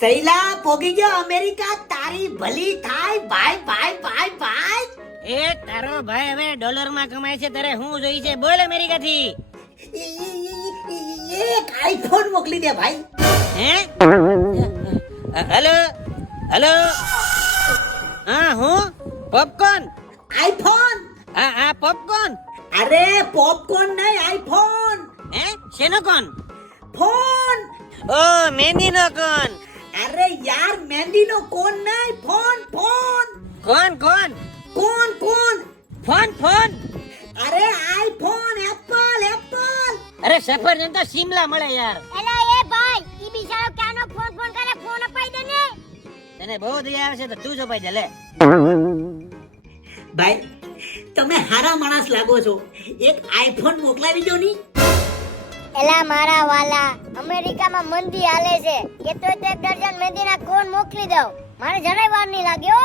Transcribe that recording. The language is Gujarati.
સૈલા પોગી ગયો અમેરિકા, તારી ભલી થાય ભાઈ ભાઈ ભાઈ ભાઈ. એ તારો ભાઈ હવે ડોલરમાં કમાય છે, તારે શું જોઈ છે? બોલ અમેરિકાથી. એક આઈફોન મોકલી દે ભાઈ. હે? હેલો હેલો, હા હું પોપકોર્ન. આઈફોન. હા પોપકોર્ન. અરે પોપકોર્ન નહીં, આઈફોન. હે શેનો કોન? ફોન. ઓ મહેંદીનો કોન. અરે યાર મહેંદીનો કોન નહીં, ફોન ફોન. કોણ કોણ? કોન કોન. Phone phone. અરે આઈફોન, એપલ એપલ. અરે સફરજન તો શિમલા મળે યાર. એલા એ ભાઈ, ઈ બિચારો ક્યાંનો ફોન કરે, ફોન અપાઈ દે ને. તને બહુ દયા આવે છે તો તું જ અપાઈ દે લે. ભાઈ તમે હારા માણસ લાગો છો, એક આઈફોન મોકલાવી દો ની. એલા મારા વાલા, અમેરિકામાં મંદી હાલે છે, કે તો એક ડઝન મહેંદીના કોન મોકલી દઉં, મારે જરાય વાર નહીં લાગ્યો.